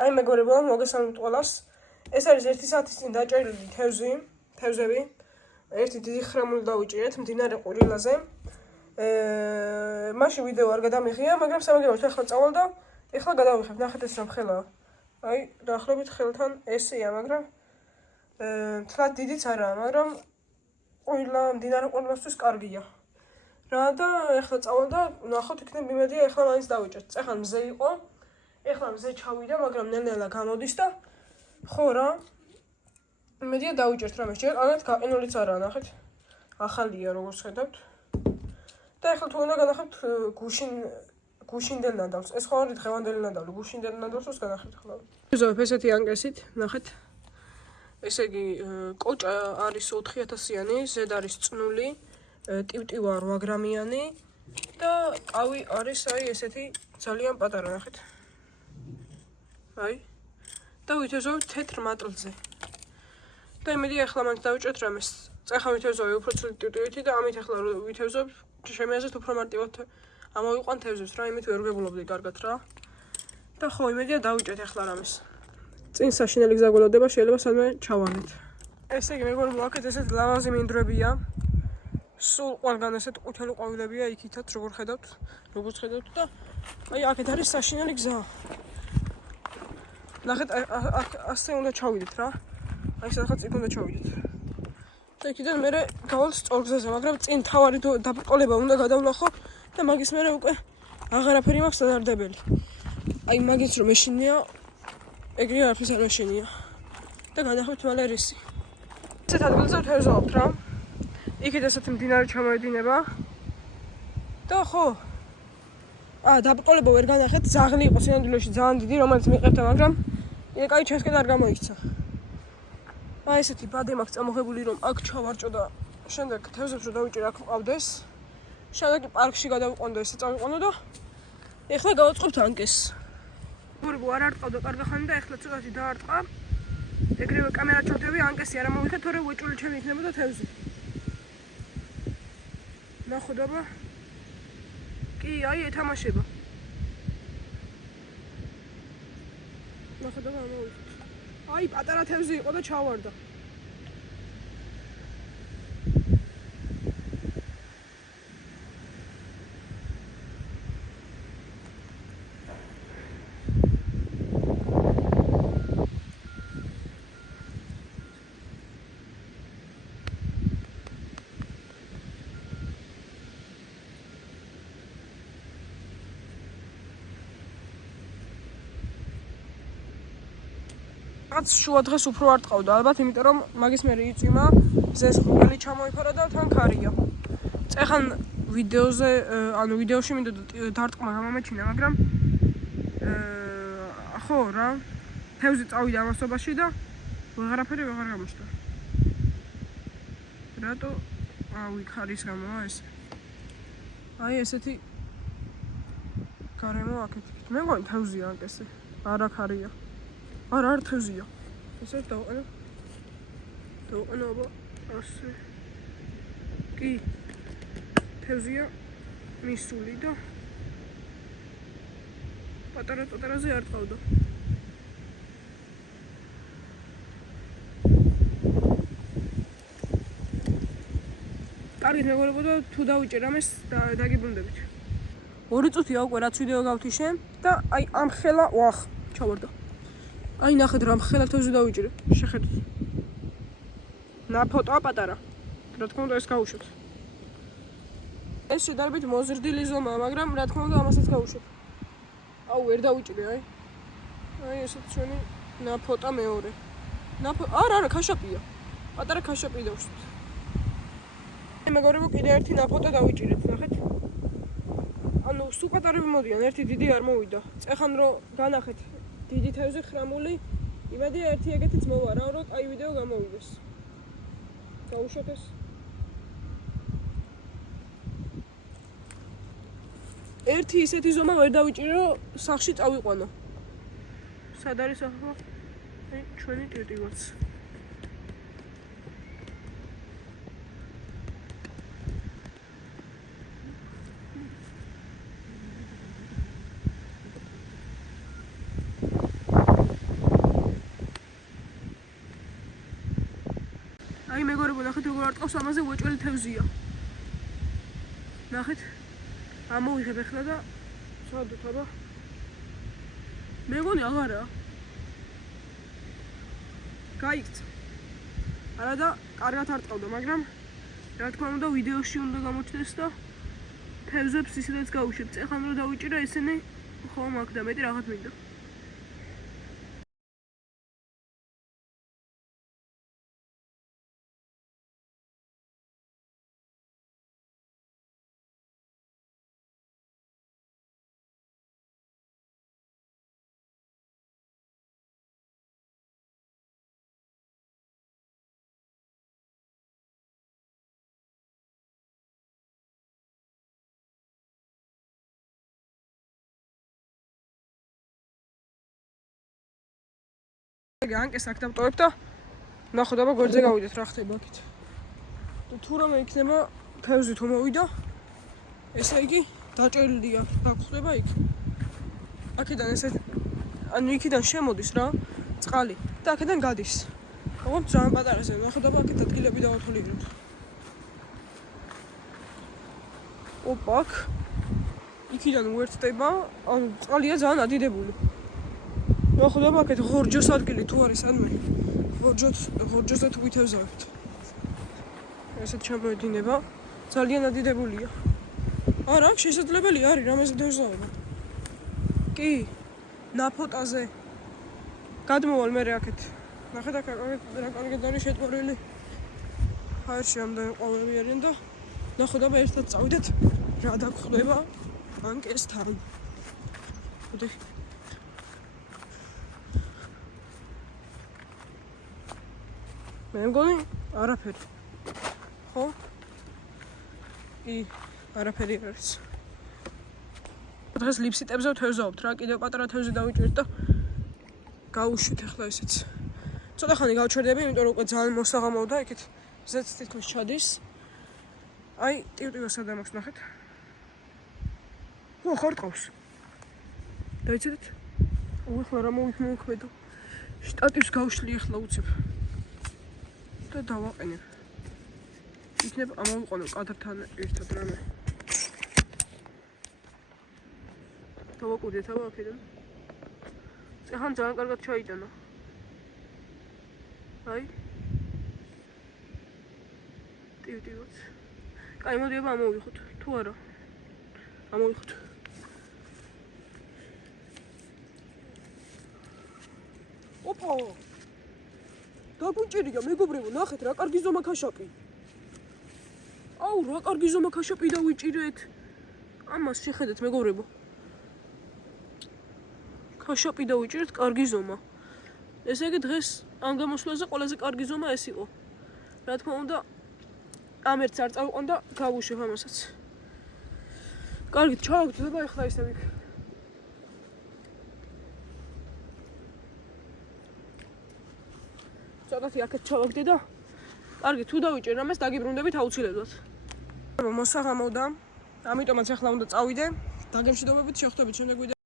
აი მეგობრებო, მოგესალმებით ყველას. ეს არის 1 საათის წინ დაჭერილი თევზები. ერთი დიდი ხრამული დავიჭირეთ მდინარე ყვირილაზე. მაშინ ვიდეო არ გადამიღია, მაგრამ სამაგიეროდ ახლა წავალ და ახლა გადავიხებ. ნახეთ ეს რა ხელაა. აი, დაახლოებით ხელთან ესეა, მაგრამ თლად დიდიც არაა, მაგრამ მდინარე ყვირილისთვის კარგია. რა და ახლა წავალ და ნახოთ იქნებ იმედია ახლა მაინც დავიჭერთ. წეხან მზე იყო. ეხლა მზე ჩავიდა, მაგრამ ნელ-ნელა გამოდის და ხო რა. იმედია დავიჭერთ რამე. ჯერ ალბათ გაყინულიც არაა, ნახეთ. ახალია როგორც ხედავთ. და ეხლა თუ უნდა განახებთ გუშინდელ ნადავლს. ეს ხო არის დღევანდელი ნადავლი, გუშინდელი ნადავლს განახებთ ახლა. ვიზოვებ ესეთი ანკესით, ნახეთ. ესე იგი, კოჭა არის 4000-იანი, ზედ არის წნული, ტივტივა 8 გრამიანი და ყავი არის აი ესეთი ძალიან პატარა, ნახეთ. აი და ვითევზობ თეთრ მატლზე. და იმედია ახლა მაინც დავიჭერთ რამეს. წეხა ვითევზობ უფრო ცუდ ტივტივით და ამით ახლა ვითევზობ ჩემი აზრით უფრო მარტივად ამოვიყვან თევზებს რა, იმით ვერ ვგებულობდი კარგად რა. და ხო, იმედია დავიჭერთ ახლა რამეს. წინ საშინელი გზა გველოდება, შეიძლება სადმე ჩავარდეთ. ესე იგი მეგობრებო, აქეთ ესეთ ლამაზი მინდვრებია. სულ ყველგან ესეთ ყვითელი ყვავილებია იქითაც როგორც ხედავთ და აი აქეთ არის საშინელი გზა. ნახეთ, ასე უნდა ჩავიდეთ რა. აი სადღაც იქ უნდა ჩავიდეთ. და იქიდან მერე გავალ სწორ გზაზე, მაგრამ წინ თავარი დაბრკოლება უნდა გადავლახო და მაგის მერე უკვე აღარაფერი მაქვს დადარდებელი. აი მაგის რომ ეშინია, ეგრე არაფერს არ ეშინია. და განახებთ მალე რისი. ესეთ ადგილზე ვთევზობთ რა. იქით ესეთი მდინარე ჩამოედინება. და ხო. დაბრკოლება ვერ განახეთ, ძაღლი იყო სინამდვილეში ძალიან დიდი, რომელიც მიყებდა, მაგრამ კაი ჩემსკენ არ გამოიქცა. აი ესეთი ბადე მაქვს წამოღებული რომ აქ ჩავარჭო და შემდეგ თევზებს რომ დავიჭერ აქ ვყავდეს. შემდეგ პარკში გადავიყვანო და ესე წავიყვანო და ეხლა გავაწყობთ ანკეს. მორბო არ არტყავდა კარგი ხანი და ეხლა ცოტათი დაარტყა. ეგრევე კამერა ჩავდები, ანკესი არ ამოვიხეთ, თორე უეჭული ჩემი იქნებოდა თევზი. ნახო დაბა. კი, აი ეთამაშება. ნახე და გამოვიდეთ. აი პატარა თევზი იყო და ჩავარდა. შუა დღეს უფრო არ ტყავდა, ალბათ იმიტომ რომ მაგის მერე იწვიმა, მზეს ხუგელი ჩამოიფარა და თან ქარია. წეხან ვიდეოში მინდოდა დარტყმა გამომეჩინა, მაგრამ ხო რა, თევზი წავიდა ამასობაში და ვეღარაფერი ვეღარ გამოჩნდა. რატო? აუ, ქარის გამოა ეს. აი ესეთი გარემო აქეთ. მე მგონი თევზია ანკესი, არა ქარია. არ თევზია. ესე დავყენო. აბა ასე. კი. თევზია მისული და პატარა-პატარაზე არ ტყავდა. კარგი მეგობრებო და თუ დავიჭერ ამას დაგიბრუნდებით. 2 წუთია უკვე რაც ვიდეო გავთიშე და აი ამ ხელა ვახ ჩავარდა. აი ნახეთ რა ხელა თევზი დავიჭირე, შეხედეთ. ნაფოტოა პატარა. რა თქმა უნდა ეს გავუშვით. ეს შედარებით მოზრდილი ზომაა, მაგრამ რა თქმა უნდა ამასაც გავუშვით. აუ ვერ დავიჭირე აი. აი ესეც ჩვენი ნაფოტა მეორე. არა, ქაშაპია. პატარა ქაშაპი დავუშვით. მეგობრებო, კიდე ერთი ნაფოტა დავიჭირეთ, ნახეთ. ანუ სულ პატარები მოდიან, ერთი დიდი არ მოვიდა. წეხან რომ განახეთ დიდი თევზი ხრამული, იმედია ერთი ეგეთიც მოვა რა, რომ კაი ვიდეო გამოვიდეს. გავუშვათ ეს. ერთი ისეთი ზომა ვერ დავიჭირო, რომ სახლში წავიყვანო. სად არის ახლა? აი ჩვენი ტივტივაც. ნახეთ როგორ არტყავს ამაზე უეჭველი თევზია. ნახეთ. ამოვიღებ ახლა და ვსვადოთ აბა. მე მგონი აღარა. გაიქცა. არა და კარგად არტყავდა, მაგრამ რა თქმა უნდა ვიდეოში უნდა გამოჩნდეს და თევზებს ისედაც გავუშვებ. ეხლა რომ დავიჭირა ესენი ხომ აქ და მეტი რაღაც მინდა. ანკეს აქ დავტოვებ და ნახოთ აბა გვერდზე გავიდეთ რა ხდება აქეთ. თუ რამე იქნება თევზი თუ მოვიდა ესე იგი დაჭერილია რა ხდება იქ. აქედან ესე ანუ იქიდან შემოდის რა წყალი და აქედან გადის. ოღონდ ძალიან პატარაზე ნახოთ აბა აქეთ ადგილები დავათვალიერებთ. ოპა აქ იქიდან უერთდება ანუ წყალია ძალიან ადიდებული. ნახოთ აბა აქეთ ღორჯოს ადგილი თუ არის ანუ ღორჯოზე თუ ვითევზავთ. ესეთ ჩამოედინება ძალიან ადიდებულია. არა აქ შესაძლებელი არის რამეზე დევზავება. კი ნაფოტაზე გადმოვალ მე აქეთ. ნახეთ აქ რა კარგად არის შეტყორილი. ჰაერში ამდენი ყვავები არიან და ნახოთ აბა ერთად წავიდეთ რა დაგხვდება ანკესთან. მოდი მე მგონი არაფერი. ხო? კი, არაფერი არის. დღეს ლიფსიტებზე ვთევზაობთ რა, კიდევ პატარა თევზი დავიჭირეთ და გავუშვით ახლა ესეც. ცოტა ხანი გავჩერდები, იმიტომ რომ უკვე ძალიან მოსაღამოა და იქით ზეც თითქოს ჩადის. აი, ტივტივას სადამაქვს ნახეთ. ო, ხარტყავს. დაიცადეთ? ახლა რა მოვიქმედო. შტატივს გავშლი ახლა უცებ. და დავაყენებ. იქნებ ამოვიყვანო კადრთან ერთად რამე. დავაკვირდეთ აბა აქედან. წეხან ძალიან კარგად ჩაიტანა. აი. ტივტივაც. კაი, მოდი აბა ამოვიხოთ. თუ არა. ამოვიხოთ. ოპა! დაგვიჭირია მეგობრებო, ნახეთ რა კარგი ზომა ქაშაპი. აუ, რა კარგი ზომა ქაშაპი დავიჭირეთ. ამას შეხედეთ მეგობრებო. ქაშაპი დავიჭირეთ კარგი ზომა. ესე იგი დღეს ამ გამოსვლაზე ყველაზე კარგი ზომა ეს იყო. რა თქმა უნდა, ამ ერთს არ წავიყვან და გავუშვებ ამასაც. კარგით, ჩავაგდებ ახლა ისევ იქ. ცოტათი აქეთ ჩავაგდე და კარგი, თუ დავიჭერ ამას დაგიბრუნდებით აუცილებლად. მოსაღამოდა, ამიტომაც ახლა უნდა წავიდე, დაგემშვიდობებით, შევხვდებით შემდეგ ვიდეოში.